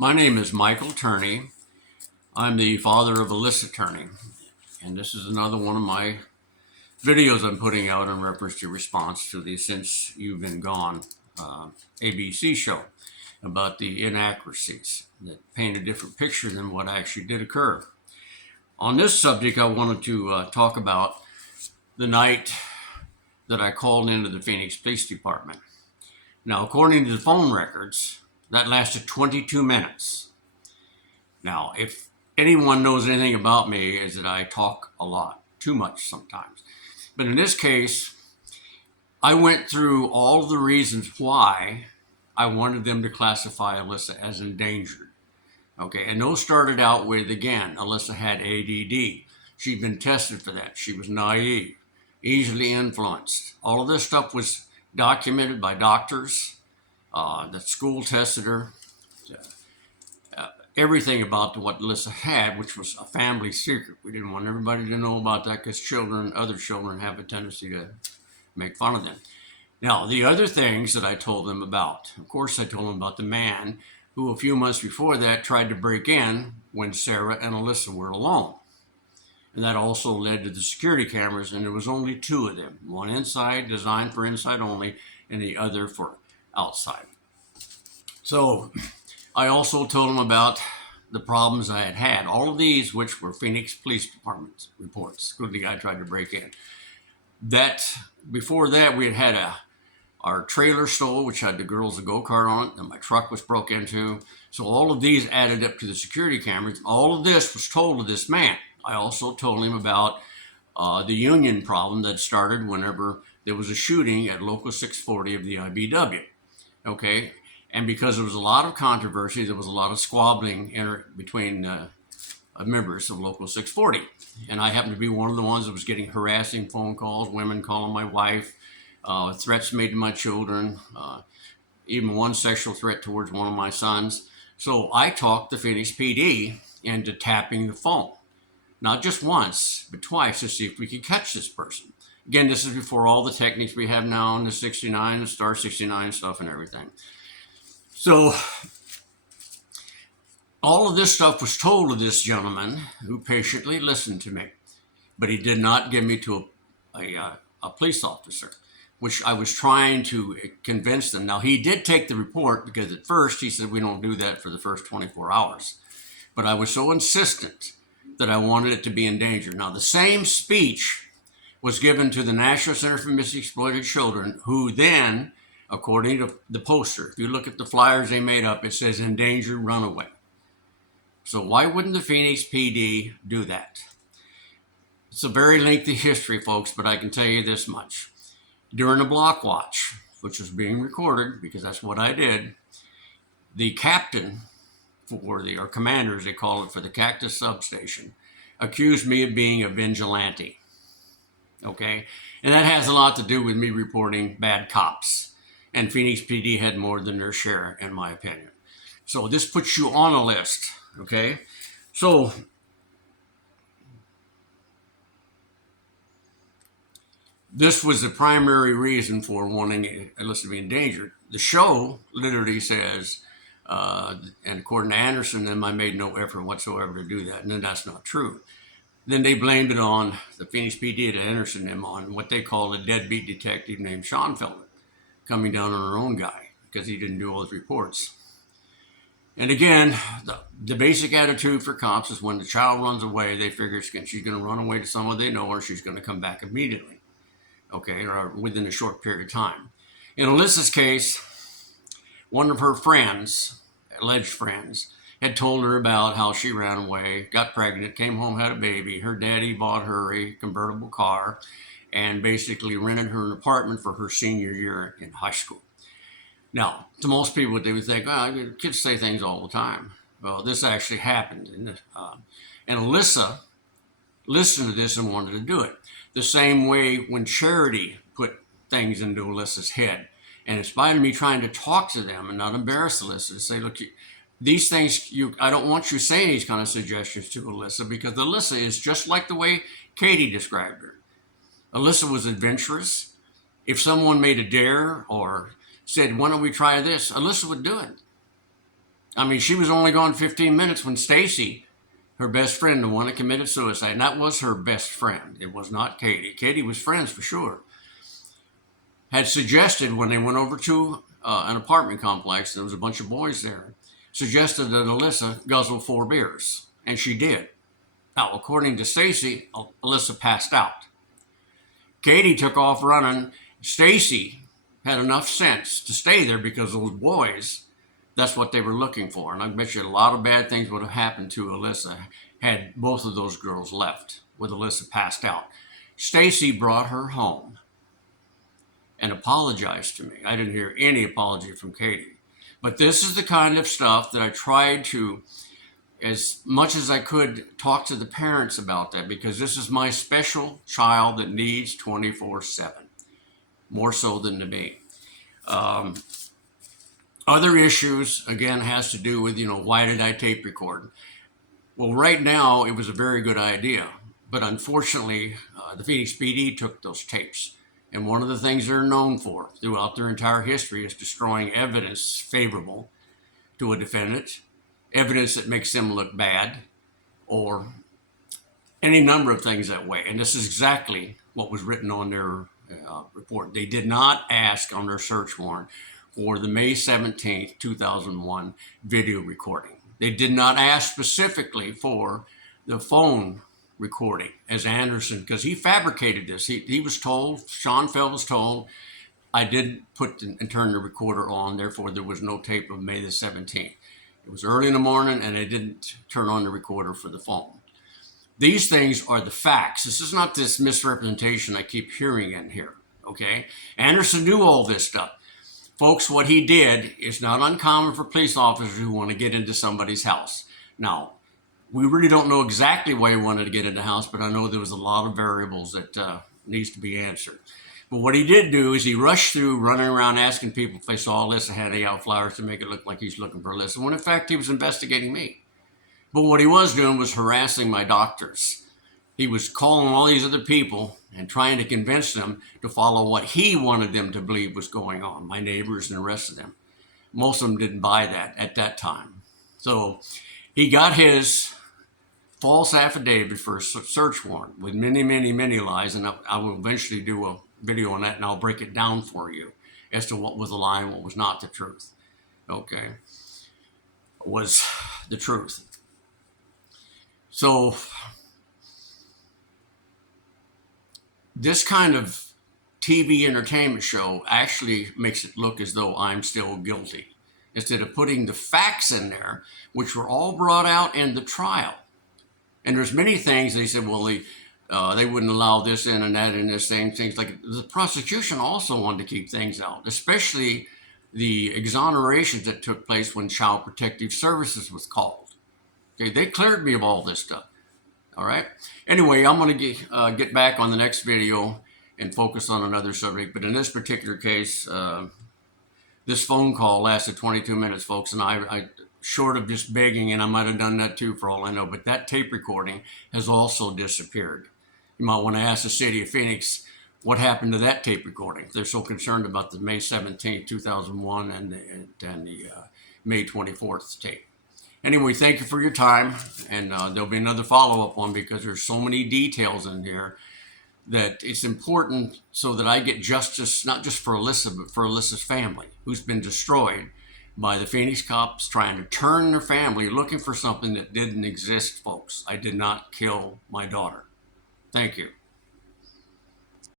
My name is Michael Turney. I'm the father of Alyssa Turney, and this is another one of my videos I'm putting out in reference to response to the Since You've Been Gone ABC show about the inaccuracies that paint a different picture than what actually did occur. On this subject, I wanted to talk about the night that I called into the Phoenix Police Department. Now, according to the phone records, that lasted 22 minutes. Now, if anyone knows anything about me, is that I talk a lot, too much sometimes. But in this case, I went through all the reasons why I wanted them to classify Alyssa as endangered. Okay, and those started out with, again, Alyssa had ADD. She'd been tested for that. She was naive, easily influenced. All of this stuff was documented by doctors. The school tested her. Everything about what Alyssa had, which was a family secret. We didn't want everybody to know about that because other children have a tendency to make fun of them. Now, the other things that I told them about, of course, I told them about the man who a few months before that tried to break in when Sarah and Alyssa were alone. And that also led to the security cameras, and there was only two of them, one inside, designed for inside only, and the other for outside. So I also told them about the problems I had had. All of these, which were Phoenix Police Department reports. The guy tried to break in. That before that, we had our trailer stole, which had the girls' go-kart on it, and my truck was broke into. So all of these added up to the security cameras. All of this was told to this man. I also told him about the union problem that started whenever there was a shooting at Local 640 of the IBW. Okay. And because there was a lot of controversy, there was a lot of squabbling between members of Local 640. And I happened to be one of the ones that was getting harassing phone calls, women calling my wife, threats made to my children, even one sexual threat towards one of my sons. So I talked the Phoenix PD into tapping the phone, not just once, but twice, to see if we could catch this person. Again, this is before all the techniques we have now in the 69, the Star 69 stuff and everything. So all of this stuff was told to this gentleman who patiently listened to me, but he did not give me to a police officer, which I was trying to convince them. Now, he did take the report because at first he said, we don't do that for the first 24 hours. But I was so insistent that I wanted it to be endangered. Now, the same speech was given to the National Center for Missing Exploited Children, who then, according to the poster, if you look at the flyers they made up, it says endangered runaway. So why wouldn't the Phoenix PD do that? It's a very lengthy history, folks, but I can tell you this much. During a block watch, which was being recorded because that's what I did, the captain or commander, as they call it, for the Cactus substation, accused me of being a vigilante. Okay? And that has a lot to do with me reporting bad cops. And Phoenix PD had more than their share, in my opinion. So this puts you on a list, okay? So this was the primary reason for wanting Alyssa to be endangered. The show literally says, and according to Anderson, then I made no effort whatsoever to do that, and then that's not true. Then they blamed it on the Phoenix PD to Anderson them on what they call a deadbeat detective named Sean Feldman, coming down on her own guy because he didn't do all his reports. And again, the basic attitude for cops is when the child runs away, they figure she's going to run away to someone they know or she's going to come back immediately, okay, or within a short period of time. In Alyssa's case, one of her friends, alleged friends, had told her about how she ran away, got pregnant, came home, had a baby. Her daddy bought her a convertible car and basically rented her an apartment for her senior year in high school. Now, to most people, they would think, oh, kids say things all the time. Well, this actually happened. And Alyssa listened to this and wanted to do it. The same way when Charity put things into Alyssa's head. And in spite of me trying to talk to them and not embarrass Alyssa, to say, look, these things, I don't want you saying these kind of suggestions to Alyssa, because Alyssa is just like the way Katie described her. Alyssa was adventurous. If someone made a dare or said, why don't we try this? Alyssa would do it. I mean, she was only gone 15 minutes when Stacy, her best friend, the one that committed suicide, and that was her best friend. It was not Katie. Katie was friends for sure. Had suggested when they went over to an apartment complex, there was a bunch of boys there, suggested that Alyssa guzzle 4 beers, and she did. Now, according to Stacy, Alyssa passed out. Katie took off running. Stacy had enough sense to stay there because those boys, that's what they were looking for. And I bet you a lot of bad things would have happened to Alyssa had both of those girls left with Alyssa passed out. Stacy brought her home and apologized to me. I didn't hear any apology from Katie. But this is the kind of stuff that I tried to, as much as I could, talk to the parents about that, because this is my special child that needs 24/7, more so than me. Other issues, again, has to do with, why did I tape record? Well, right now, it was a very good idea. But unfortunately, the Phoenix PD took those tapes. And one of the things they're known for throughout their entire history is destroying evidence favorable to a defendant, evidence that makes them look bad, or any number of things that way. And this is exactly what was written on their report. They did not ask on their search warrant for the May 17th, 2001 video recording. They did not ask specifically for the phone recording as Anderson, because he fabricated this. He was told, Sean Feld was told, I didn't put and turn the recorder on, therefore there was no tape of May the 17th. It was early in the morning and I didn't turn on the recorder for the phone. These things are the facts. This is not this misrepresentation I keep hearing in here, okay? Anderson knew all this stuff. Folks, what he did is not uncommon for police officers who want to get into somebody's house. Now, we really don't know exactly why he wanted to get into the house, but I know there was a lot of variables that needs to be answered. But what he did do is he rushed through, running around asking people if they saw Alyssa, handing out flowers to make it look like he's looking for Alyssa, when in fact he was investigating me. But what he was doing was harassing my doctors. He was calling all these other people and trying to convince them to follow what he wanted them to believe was going on, my neighbors and the rest of them. Most of them didn't buy that at that time. So he got his false affidavit for a search warrant with many, many, many lies, and I will eventually do a video on that, and I'll break it down for you as to what was a lie and what was not the truth. Okay, was the truth. So this kind of TV entertainment show actually makes it look as though I'm still guilty, instead of putting the facts in there, which were all brought out in the trial. And there's many things they said, well, they wouldn't allow this in and that and this thing, things like the prosecution also wanted to keep things out, especially the exonerations that took place when Child Protective Services was called. Okay, they cleared me of all this stuff. All right. Anyway, I'm going to get back on the next video and focus on another subject. But in this particular case, this phone call lasted 22 minutes, folks, and I short of just begging, and I might have done that too for all I know, but that tape recording has also disappeared. You might want to ask the city of Phoenix what happened to that tape recording. They're so concerned about the May 17th, 2001 and the May 24th tape. Anyway, thank you for your time, and there'll be another follow-up one because there's so many details in here that it's important so that I get justice, not just for Alyssa, but for Alyssa's family, who's been destroyed by the Phoenix cops trying to turn their family, looking for something that didn't exist, folks. I did not kill my daughter. Thank you.